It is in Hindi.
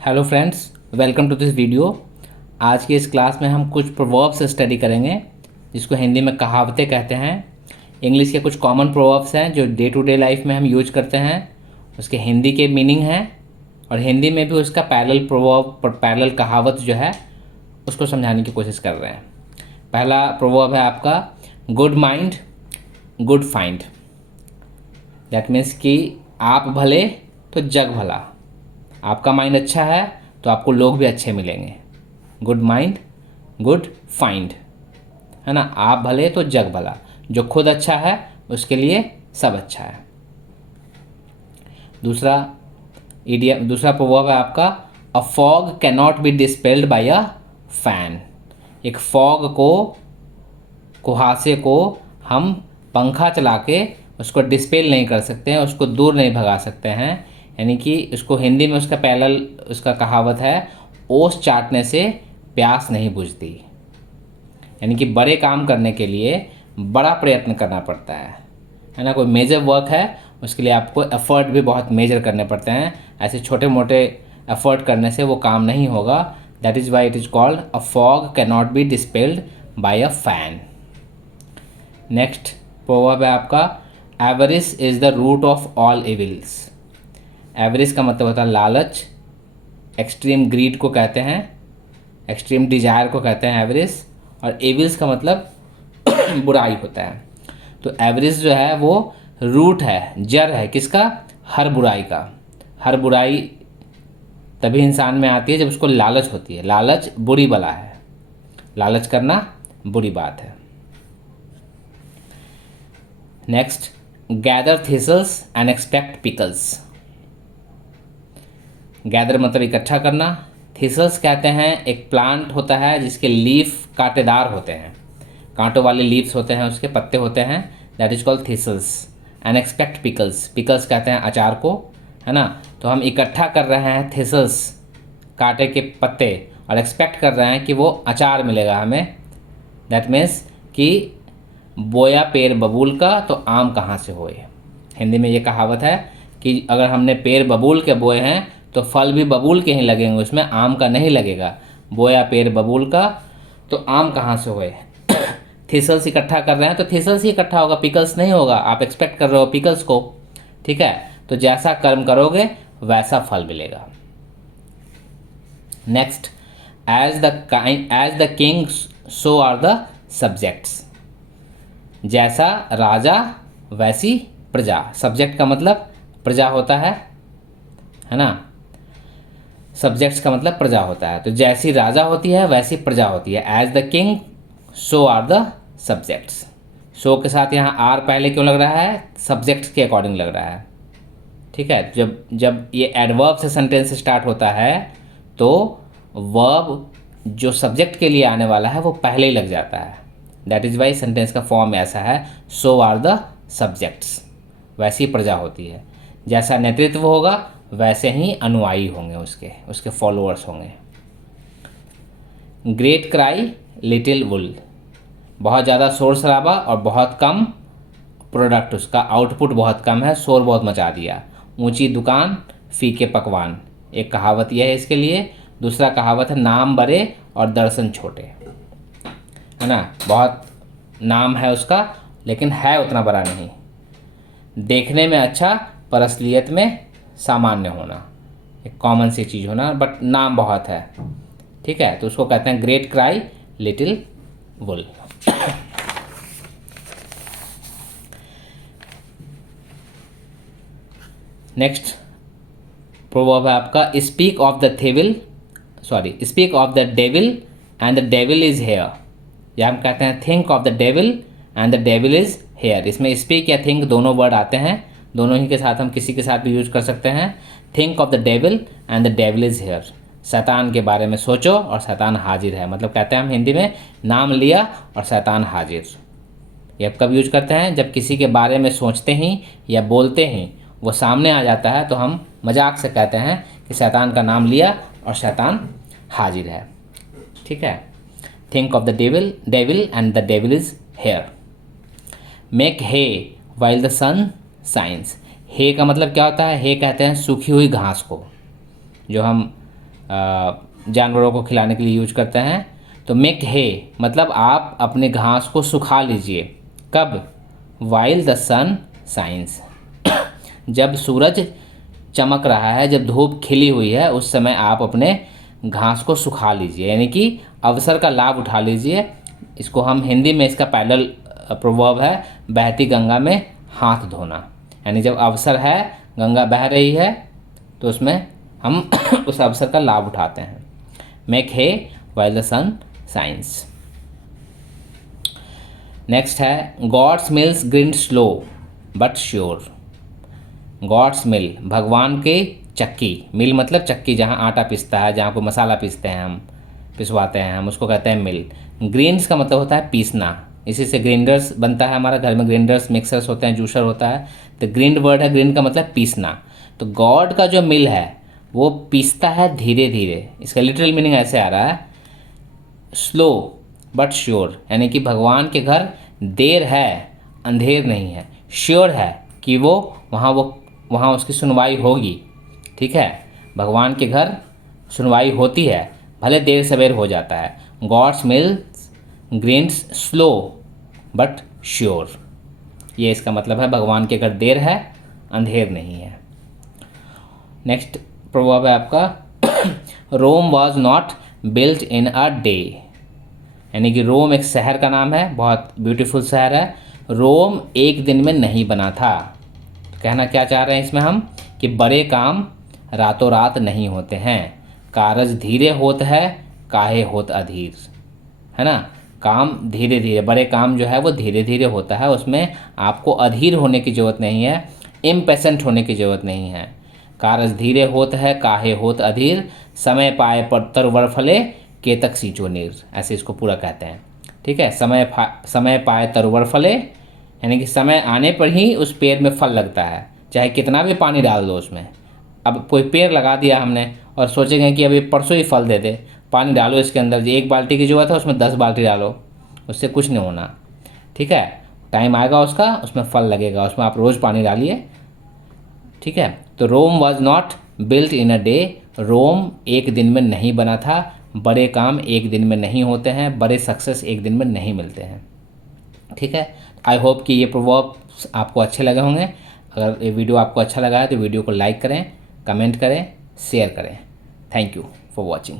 Hello friends, welcome to this video. आज की इस क्लास में हम कुछ प्रोवर्ब्स स्टडी करेंगे जिसको हिंदी में कहावतें कहते हैं। इंग्लिश के कुछ कॉमन प्रोवर्ब्स हैं जो डे टू डे लाइफ में हम यूज करते हैं, उसके हिंदी के मीनिंग हैं और हिंदी में भी उसका पैरेलल प्रोवर्ब पैरेलल कहावत जो है उसको समझाने की कोशिश कर रहे हैं। पहला प्रोवर्ब है आपका good mind good find. That means कि आप भले तो जग भला। आपका माइंड अच्छा है तो आपको लोग भी अच्छे मिलेंगे। गुड माइंड गुड फाइंड, है ना। आप भले तो जग भला। जो खुद अच्छा है उसके लिए सब अच्छा है। दूसरा प्रोवर्ब है आपका a fog can not be dispelled by a fan. एक फॉग को, कुहासे को हम पंखा चला के उसको डिस्पेल नहीं कर सकते हैं, उसको दूर नहीं भगा सकते हैं। यानी कि उसको हिंदी में उसका पैरेलल उसका कहावत है ओस चाटने से प्यास नहीं बुझती। यानी कि बड़े काम करने के लिए बड़ा प्रयत्न करना पड़ता है ना। कोई मेजर वर्क है उसके लिए आपको एफर्ट भी बहुत मेजर करने पड़ते हैं। ऐसे छोटे मोटे एफर्ट करने से वो काम नहीं होगा। That is why it is called a fog can not be dispelled by a fan. Next proverb है आपका avarice is the root of all evils. Avarice का मतलब होता है लालच। एक्सट्रीम ग्रीड को कहते हैं, एक्सट्रीम डिजायर को कहते हैं एवरिस। और एविल्स का मतलब बुराई होता है। तो एवरिस जो है वो रूट है, जड़ है किसका? हर बुराई का। हर बुराई तभी इंसान में आती है जब उसको लालच होती है। लालच बुरी बला है, लालच करना बुरी बात है। Next gather thistles and expect pickles. Gather मतलब इकट्ठा करना। थिसल्स कहते हैं एक प्लांट होता है जिसके लीफ कांटेदार होते हैं, कांटों वाले लीव्स होते हैं, उसके पत्ते होते हैं। That is called thistles. And expect pickles, pickles कहते हैं अचार को, है ना। तो हम इकट्ठा कर रहे हैं थिसल्स, कांटे के पत्ते, और एक्सपेक्ट कर रहे हैं कि वो अचार मिलेगा हमें। दैट मीन्स कि बोया पेड़ बबूल का तो आम कहाँ से होए। हिंदी में ये कहावत है कि अगर हमने पेड़ बबूल के बोए हैं तो फल भी बबूल के ही लगेंगे, उसमें आम का नहीं लगेगा। बोया पेड़ बबूल का तो आम कहाँ से होए। थिसल्स इकट्ठा कर रहे हैं तो थिसल्स ही इकट्ठा होगा, पिकल्स नहीं होगा। आप एक्सपेक्ट कर रहे हो पिकल्स को, ठीक है। तो जैसा कर्म करोगे वैसा फल मिलेगा। Next as the king so are the subjects. जैसा राजा वैसी प्रजा। सब्जेक्ट का मतलब प्रजा होता है ना। सब्जेक्ट्स का मतलब प्रजा होता है। तो जैसी राजा होती है वैसी प्रजा होती है। As the king so are the subjects. So के साथ यहाँ आर पहले क्यों लग रहा है? सब्जेक्ट्स के अकॉर्डिंग लग रहा है, ठीक है। जब जब ये एडवर्ब से सेंटेंस स्टार्ट होता है तो वर्ब जो सब्जेक्ट के लिए आने वाला है वो पहले ही लग जाता है। दैट इज़ वाई सेंटेंस का फॉर्म ऐसा है, सो आर द सब्जेक्ट्स। वैसी प्रजा होती है। जैसा नेतृत्व होगा वैसे ही अनुयायी होंगे, उसके फॉलोअर्स होंगे। ग्रेट क्राई लिटिल वुल। बहुत ज़्यादा शोर शराबा और बहुत कम प्रोडक्ट, उसका आउटपुट बहुत कम है, शोर बहुत मचा दिया। ऊंची दुकान फीके पकवान, एक कहावत यह है इसके लिए। दूसरा कहावत है नाम बड़े और दर्शन छोटे, है ना। बहुत नाम है उसका लेकिन है उतना बड़ा नहीं। देखने में अच्छा पर असलियत में सामान्य होना, एक कॉमन सी चीज़ होना, बट नाम बहुत है, ठीक है। तो उसको कहते हैं ग्रेट क्राई लिटिल वुल। नेक्स्ट प्रोवर्ब है आपका speak of the devil and the devil is hair. या हम कहते हैं think of the devil and the devil is hair. इसमें स्पीक या थिंक दोनों वर्ड आते हैं, दोनों ही के साथ हम किसी के साथ भी यूज कर सकते हैं। Think of the devil and the devil is hair. शैतान के बारे में सोचो और शैतान हाजिर है। मतलब कहते हैं हम हिंदी में नाम लिया और शैतान हाजिर। ये आप कब यूज करते हैं? जब किसी के बारे में सोचते ही या बोलते ही वो सामने आ जाता है तो हम मजाक से कहते हैं कि शैतान का नाम लिया और शैतान हाजिर है, ठीक है। Think of the devil and the devil is here. Make hay while the sun shines. Hay का मतलब क्या होता है? हे कहते हैं सूखी हुई घास को, जो हम जानवरों को खिलाने के लिए यूज करते हैं। तो मेक हे मतलब आप अपने घास को सुखा लीजिए। कब? वाइल द सन साइंस, जब सूरज चमक रहा है, जब धूप खिली हुई है, उस समय आप अपने घास को सुखा लीजिए, यानी कि अवसर का लाभ उठा लीजिए। इसको हम हिंदी में, इसका पैरेलल प्रोवर्ब है बहती गंगा में हाथ धोना, यानी जब अवसर है, गंगा बह रही है, तो उसमें हम उस अवसर का लाभ उठाते हैं। Make hay while the sun shines. Next है God's mills grind slow but sure. God's mill, भगवान के चक्की, मिल मतलब चक्की, जहाँ आटा पिसता है, जहाँ कोई मसाला पीसते हैं हम, पिसवाते हैं हम, उसको कहते हैं मिल। ग्रेन्स का मतलब होता है पीसना, इसी से ग्राइंडर्स बनता है, हमारा घर में ग्राइंडर्स मिक्सर्स होते हैं, जूसर होता है। तो ग्रिंड वर्ड है, ग्रिंड का मतलब पीसना। तो गॉड का जो मिल है वो पीसता है धीरे धीरे, इसका लिटरल मीनिंग ऐसे आ रहा है, स्लो बट श्योर, यानी कि भगवान के घर देर है अंधेर नहीं है, श्योर है कि वो वहाँ उसकी सुनवाई होगी। ठीक है, भगवान के घर सुनवाई होती है, भले देर सवेर हो जाता है। God's mills grinds slow but sure, ये इसका मतलब है भगवान के घर देर है अंधेर नहीं है। नेक्स्ट प्रोवर्ब है आपका Rome was not built in a day, यानी कि रोम एक शहर का नाम है, बहुत ब्यूटीफुल शहर है। रोम एक दिन में नहीं बना था। तो कहना क्या चाह रहे हैं इसमें हम, कि बड़े काम रातों रात नहीं होते हैं, कारज धीरे होत है काहे होत अधीर, है ना। काम धीरे धीरे, बड़े काम जो है वो धीरे धीरे होता है, उसमें आपको अधीर होने की ज़रूरत नहीं है, इम्पेशेंट होने की ज़रूरत नहीं है। कारज धीरे होत है काहे होत अधीर, समय पाए पर तरवर फले केतक सींचो नीर, ऐसे इसको पूरा कहते हैं। ठीक है, समय पाए तरवर फले, यानी कि समय आने पर ही उस पेड़ में फल लगता है, चाहे कितना भी पानी डाल दो उसमें। अब कोई पेड़ लगा दिया हमने और सोचेंगे कि अभी परसों ही फल दे दे, पानी डालो इसके अंदर, जो 1 बाल्टी की ज़रूरत है उसमें 10 बाल्टी डालो, उससे कुछ नहीं होना। ठीक है, टाइम आएगा उसका, उसमें फल लगेगा, उसमें आप रोज़ पानी डालिए। ठीक है, तो Rome was not built in a day, Rome एक दिन में नहीं बना था, बड़े काम एक दिन में नहीं होते हैं, बड़े सक्सेस एक दिन में नहीं मिलते हैं। ठीक है, आई होप कि ये प्रोवर्ब्स आपको अच्छे लगे होंगे। अगर ये वीडियो आपको अच्छा लगा है तो वीडियो को लाइक करें, कमेंट करें, शेयर करें। Thank you for watching.